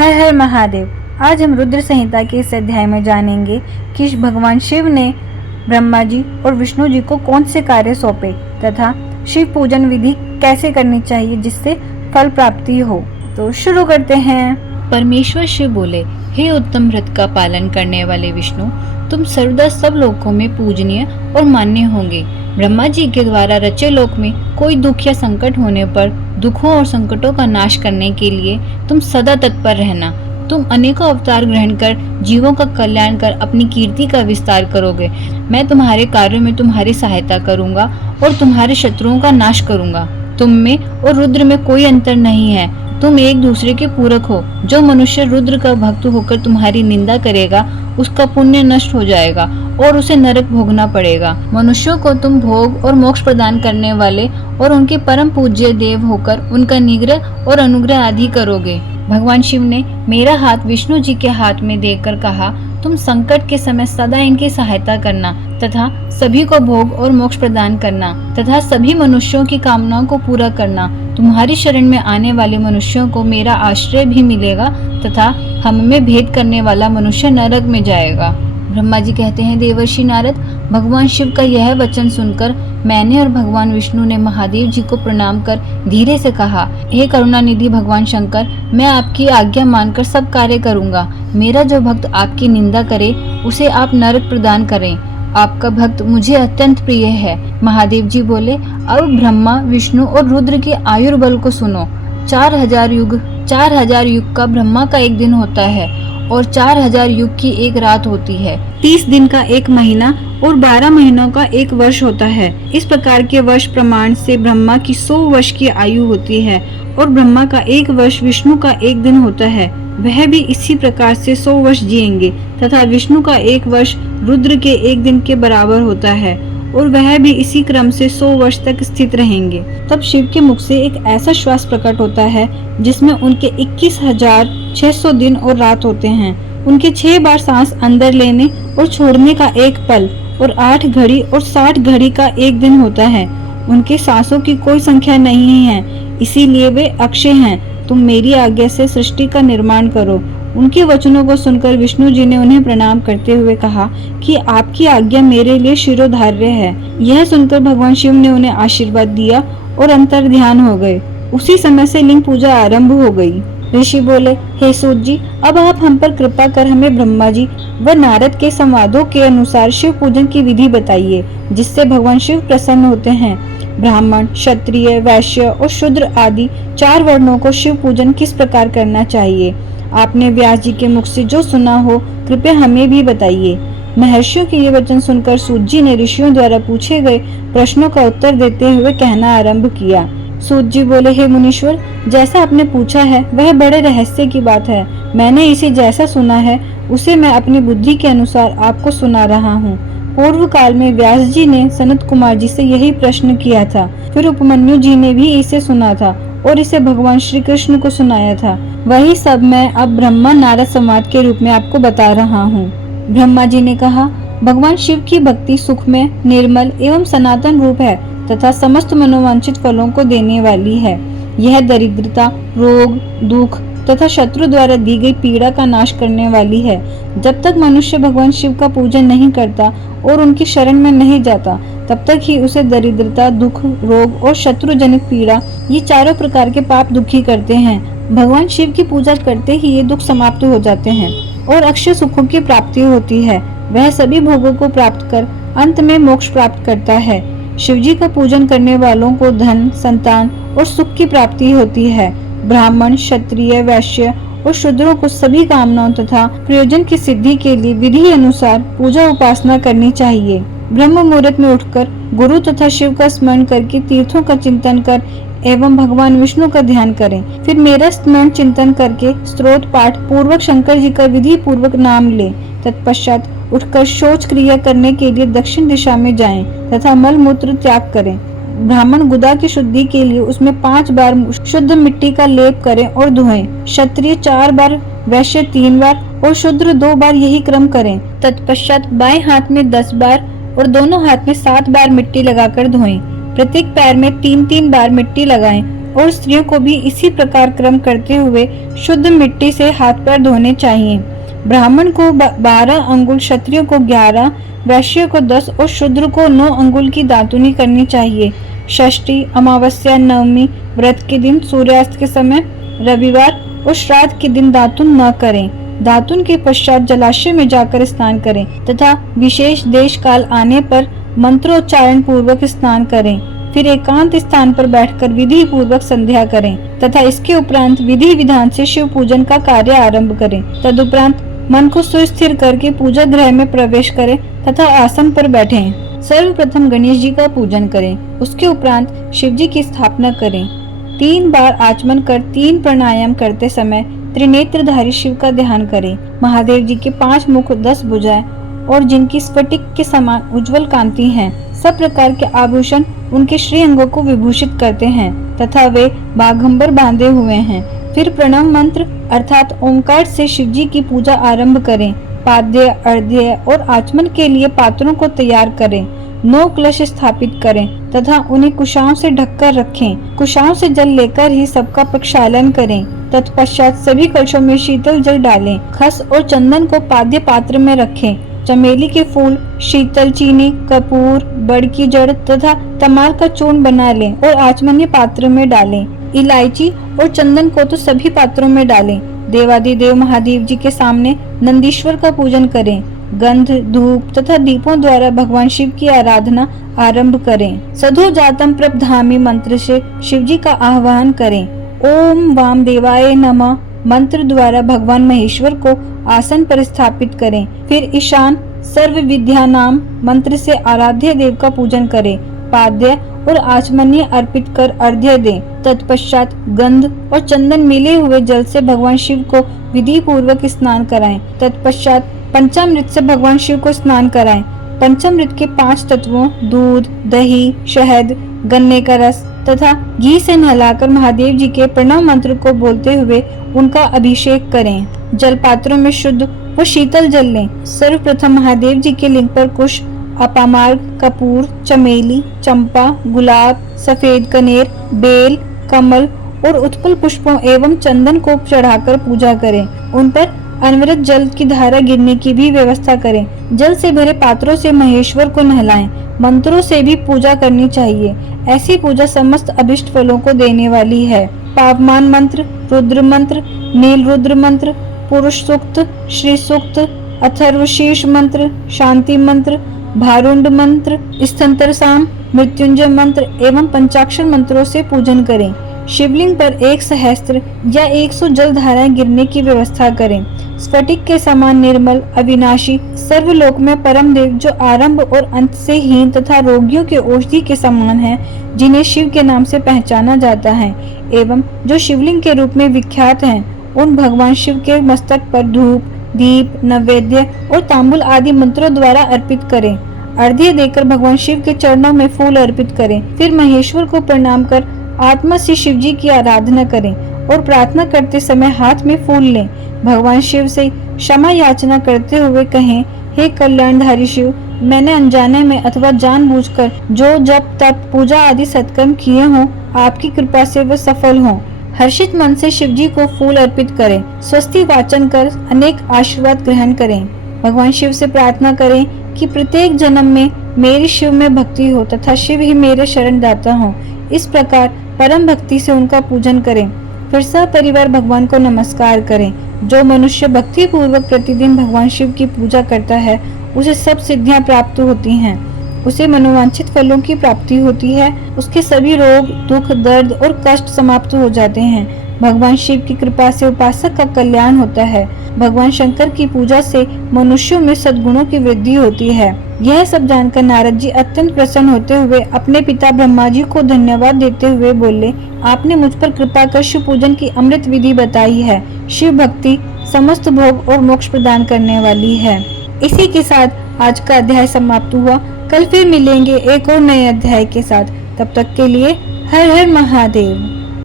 हर हर महादेव। आज हम रुद्र संहिता के इस अध्याय में जानेंगे कि भगवान शिव ने ब्रह्मा जी और विष्णु जी को कौन से कार्य सौंपे तथा शिव पूजन विधि कैसे करनी चाहिए जिससे फल प्राप्ति हो। तो शुरू करते हैं। परमेश्वर शिव बोले, हे उत्तम व्रत का पालन करने वाले विष्णु, तुम सर्वदा सब लोकों में पूजनीय और मान्य होंगे। ब्रह्मा जी के द्वारा रचे लोक में कोई दुख या संकट होने पर दुखों और संकटों का नाश करने के लिए तुम सदा तत्पर रहना। तुम अनेकों अवतार ग्रहण कर जीवों का कल्याण कर अपनी कीर्ति का विस्तार करोगे। मैं तुम्हारे कार्यों में तुम्हारी सहायता करूंगा और तुम्हारे शत्रुओं का नाश करूंगा। तुम में और रुद्र में कोई अंतर नहीं है, तुम एक दूसरे के पूरक हो। जो मनुष्य रुद्र का भक्त होकर तुम्हारी निंदा करेगा उसका पुण्य नष्ट हो जाएगा और उसे नरक भोगना पड़ेगा। मनुष्यों को तुम भोग और मोक्ष प्रदान करने वाले और उनके परम पूज्य देव होकर उनका निग्रह और अनुग्रह आदि करोगे। भगवान शिव ने मेरा हाथ विष्णु जी के हाथ में देकर कहा, तुम संकट के समय सदा इनकी सहायता करना तथा सभी को भोग और मोक्ष प्रदान करना तथा सभी मनुष्यों की कामनाओं को पूरा करना। तुम्हारी शरण में आने वाले मनुष्यों को मेरा आश्रय भी मिलेगा तथा हम में भेद करने वाला मनुष्य नरक में जाएगा। ब्रह्मा जी कहते हैं, देवर्षि नारद, भगवान शिव का यह वचन सुनकर मैंने और भगवान विष्णु ने महादेव जी को प्रणाम कर धीरे से कहा, हे करुणानिधि भगवान शंकर, मैं आपकी आज्ञा मानकर सब कार्य करूंगा। मेरा जो भक्त आपकी निंदा करे उसे आप नरक प्रदान करें। आपका भक्त मुझे अत्यंत प्रिय है। महादेव जी बोले, अब ब्रह्मा विष्णु और रुद्र के आयुर्बल को सुनो। 4000 युग का ब्रह्मा का एक दिन होता है और 4000 युग की एक रात होती है। 30 दिन का एक महीना और 12 महीनों का एक वर्ष होता है। इस प्रकार के वर्ष प्रमाण से ब्रह्मा की 100 वर्ष की आयु होती है और ब्रह्मा का एक वर्ष विष्णु का एक दिन होता है। वह भी इसी प्रकार से 100 वर्ष जिएंगे तथा विष्णु का एक वर्ष रुद्र के एक दिन के बराबर होता है और वह भी इसी क्रम से 100 वर्ष तक स्थित रहेंगे। तब शिव के मुख से एक ऐसा श्वास प्रकट होता है जिसमें उनके 21,600 दिन और रात होते हैं। उनके 6 बार सांस अंदर लेने और छोड़ने का एक पल और 8 घड़ी और 60 घड़ी का एक दिन होता है। उनके सांसों की कोई संख्या नहीं है, इसीलिए वे अक्षय हैं। तुम मेरी आज्ञा से सृष्टि का निर्माण करो। उनके वचनों को सुनकर विष्णु जी ने उन्हें प्रणाम करते हुए कहा कि आपकी आज्ञा मेरे लिए शिरोधार्य है। यह सुनकर भगवान शिव ने उन्हें आशीर्वाद दिया और अंतर ध्यान हो गए। उसी समय से लिंग पूजा आरंभ हो गई। ऋषि बोले, हे सूत जी, अब आप हम पर कृपा कर हमें ब्रह्मा जी व नारद के संवादों के अनुसार शिव पूजन की विधि बताइए जिससे भगवान शिव प्रसन्न होते हैं। ब्राह्मण, क्षत्रिय, वैश्य और शूद्र आदि 4 वर्णों को शिव पूजन किस प्रकार करना चाहिए? आपने व्यास जी के मुख से जो सुना हो कृपया हमें भी बताइए। महर्षियों के ये वचन सुनकर सूत जी ने ऋषियों द्वारा पूछे गए प्रश्नों का उत्तर देते हुए कहना आरंभ किया। सूत जी बोले, हे मुनीश्वर, जैसा आपने पूछा है वह बड़े रहस्य की बात है। मैंने इसे जैसा सुना है उसे मैं अपनी बुद्धि के अनुसार आपको सुना रहा हूँ। पूर्व काल में व्यास जी ने सनत कुमार जी से यही प्रश्न किया था। फिर उपमन्यु जी ने भी इसे सुना था और इसे भगवान श्री कृष्ण को सुनाया था। वही सब मैं अब ब्रह्मा नारद संवाद के रूप में आपको बता रहा हूँ। ब्रह्मा जी ने कहा, भगवान शिव की भक्ति सुखमय, निर्मल एवं सनातन रूप है तथा समस्त मनोवांछित फलों को देने वाली है। यह दरिद्रता, रोग, दुख तथा शत्रु द्वारा दी गई पीड़ा का नाश करने वाली है। जब तक मनुष्य भगवान शिव का पूजन नहीं करता और उनकी शरण में नहीं जाता तब तक ही उसे दरिद्रता, दुख, रोग और शत्रु जनित पीड़ा, ये चारों प्रकार के पाप दुखी करते हैं। भगवान शिव की पूजा करते ही ये दुख समाप्त हो जाते हैं और अक्षय सुखों की प्राप्ति होती है। वह सभी भोगों को प्राप्त कर अंत में मोक्ष प्राप्त करता है। शिवजी का पूजन करने वालों को धन, संतान और सुख की प्राप्ति होती है। ब्राह्मण, क्षत्रिय, वैश्य और शूद्रों को सभी कामनाओं तथा प्रयोजन की सिद्धि के लिए विधि अनुसार पूजा उपासना करनी चाहिए। ब्रह्म मुहूर्त में उठकर गुरु तथा शिव का स्मरण करके तीर्थों का चिंतन कर एवं भगवान विष्णु का ध्यान करें। फिर मेरा स्मरण चिंतन करके स्तोत्र पाठ पूर्वक शंकर जी का विधि पूर्वक नाम लें। तत्पश्चात उठकर शौच क्रिया करने के लिए दक्षिण दिशा में जाएं तथा मल मूत्र त्याग करें। ब्राह्मण गुदा की शुद्धि के लिए उसमें 5 बार शुद्ध मिट्टी का लेप करें और धोएं। क्षत्रिय 4 बार, वैश्य 3 बार और शूद्र 2 बार यही क्रम करें। तत्पश्चात बाएं हाथ में 10 बार और दोनों हाथ में 7 बार मिट्टी लगाकर धोएं। प्रत्येक पैर में 3-3 बार मिट्टी लगाएं और स्त्रियों को भी इसी प्रकार क्रम करते हुए शुद्ध मिट्टी से हाथ पैर धोने चाहिए। ब्राह्मण को 12 अंगुल, क्षत्रियो को 11, वैश्य को 10 और शूद्र को 9 अंगुल की दातुनी करनी चाहिए। षष्ठी, अमावस्या, नवमी, व्रत के दिन, सूर्यास्त के समय, रविवार और श्राद्ध के दिन दातुन न करें। दातुन के पश्चात जलाशय में जाकर स्नान करें तथा विशेष देश काल आने पर मंत्रोच्चारण पूर्वक स्नान करें। फिर एकांत स्थान पर बैठकर विधि पूर्वक संध्या करें तथा इसके उपरांत विधि विधान से शिव पूजन का कार्य आरंभ करें। तदुपरांत मन को सुस्थिर करके पूजा गृह में प्रवेश करें तथा आसन पर बैठें। सर्वप्रथम गणेश जी का पूजन करें, उसके उपरांत शिव जी की स्थापना करें। 3 बार आचमन कर 3 प्राणायाम करते समय त्रिनेत्रधारी शिव का ध्यान करें। महादेव जी के 5 मुख, 10 भुजाएं और जिनकी स्फटिक के समान उज्जवल कांति है। सब प्रकार के आभूषण उनके श्री अंगों को विभूषित करते हैं तथा वे बाघंबर बांधे हुए हैं। फिर प्रणव मंत्र अर्थात ओंकार से शिव जी की पूजा आरंभ करें। पाद्य, अर्घ्य और आचमन के लिए पात्रों को तैयार करें। 9 कलश स्थापित करें तथा उन्हें कुशाओं से ढककर रखें। कुशाओं से जल लेकर ही सबका प्रक्षालन करें। तत्पश्चात सभी कलशों में शीतल जल डालें। खस और चंदन को पाद्य पात्र में रखें। चमेली के फूल, शीतल चीनी, कपूर, बड़ की जड़ तथा तमाल का चूर्ण बना लें और आचमनीय पात्र में डालें। इलायची और चंदन को तो सभी पात्रों में डालें। देवादिदेव महादेव जी के सामने नंदीश्वर का पूजन करें। गंध, धूप तथा दीपों द्वारा भगवान शिव की आराधना आरंभ करें। सधो जातम प्रपधामी मंत्र से शिव जी का आह्वान करें। ओम वामदेवाय नमः मंत्र द्वारा भगवान महेश्वर को आसन पर स्थापित करें। फिर ईशान सर्व विद्या नाम मंत्र से आराध्य देव का पूजन करें। पाद्य और आचमनीय अर्पित कर अर्घ्य दें। तत्पश्चात गंध और चंदन मिले हुए जल से भगवान शिव को विधि पूर्वक स्नान कराएं। तत्पश्चात पंचामृत से भगवान शिव को स्नान कराएं। पंचामृत के 5 तत्वों दूध, दही, शहद, गन्ने का रस तथा घी से नहलाकर महादेव जी के प्रणव मंत्र को बोलते हुए उनका अभिषेक करें। जल पात्रों में शुद्ध व शीतल जल लें। सर्वप्रथम महादेव जी के लिंग पर कुश, अपामार्ग, कपूर, चमेली, चंपा, गुलाब, सफेद कनेर, बेल, कमल और उत्पल पुष्पों एवं चंदन को चढ़ाकर पूजा करें। उन पर अनवरत जल की धारा गिरने की भी व्यवस्था करें। जल से भरे पात्रों से महेश्वर को नहलाएं। मंत्रों से भी पूजा करनी चाहिए। ऐसी पूजा समस्त अभिष्ट फलों को देने वाली है। पावमान मंत्र, रुद्र मंत्र, नील रुद्र मंत्र, पुरुष सूक्त, श्री सूक्त, अथर्वशीर्ष मंत्र, शांति मंत्र, भारुंड मंत्र, स्थंतरसाम, मृत्युंजय मंत्र एवं पंचाक्षर मंत्रों से पूजन करें। शिवलिंग पर 1 सहस्त्र या 100 जल धाराएं गिरने की व्यवस्था करें। स्फटिक के समान निर्मल, अविनाशी, सर्वलोक में परम देव जो आरंभ और अंत से हीन तथा रोगियों के औषधि के समान है, जिन्हें शिव के नाम से पहचाना जाता है एवं जो शिवलिंग के रूप में विख्यात हैं, उन भगवान शिव के मस्तक पर धूप, दीप, नैवेद्य और तांबुल आदि मंत्रों द्वारा अर्पित करें। अर्घ्य देकर भगवान शिव के चरणों में फूल अर्पित करें। फिर महेश्वर को प्रणाम कर आत्मा से शिव जी की आराधना करें और प्रार्थना करते समय हाथ में फूल लें। भगवान शिव से क्षमा याचना करते हुए कहें, हे कल्याणधारी शिव, मैंने अनजाने में अथवा जानबूझकर जो जप, तप, पूजा आदि सत्कर्म किए हों, आपकी कृपा से वह सफल हों। हर्षित मन से शिव जी को फूल अर्पित करें। स्वस्ति वाचन कर अनेक आशीर्वाद ग्रहण करें। भगवान शिव से प्रार्थना करें कि प्रत्येक जन्म में मेरी शिव में भक्ति हो तथा शिव ही मेरे शरण दाता हो। इस प्रकार परम भक्ति से उनका पूजन करें। फिर सपरिवार भगवान को नमस्कार करें। जो मनुष्य भक्ति पूर्वक प्रतिदिन भगवान शिव की पूजा करता है, उसे सब सिद्धियां प्राप्त होती हैं। उसे मनोवांछित फलों की प्राप्ति होती है। उसके सभी रोग, दुख, दर्द और कष्ट समाप्त हो जाते हैं। भगवान शिव की कृपा से उपासक का कल्याण होता है। भगवान शंकर की पूजा से मनुष्यों में सद्गुणों की वृद्धि होती है। यह सब जानकर नारद जी अत्यंत प्रसन्न होते हुए अपने पिता ब्रह्मा जी को धन्यवाद देते हुए बोले, आपने मुझ पर कृपा कर शिव पूजन की अमृत विधि बताई है। शिव भक्ति समस्त भोग और मोक्ष प्रदान करने वाली है। इसी के साथ आज का अध्याय समाप्त हुआ। कल फिर मिलेंगे एक और नए अध्याय के साथ। तब तक के लिए हर हर महादेव।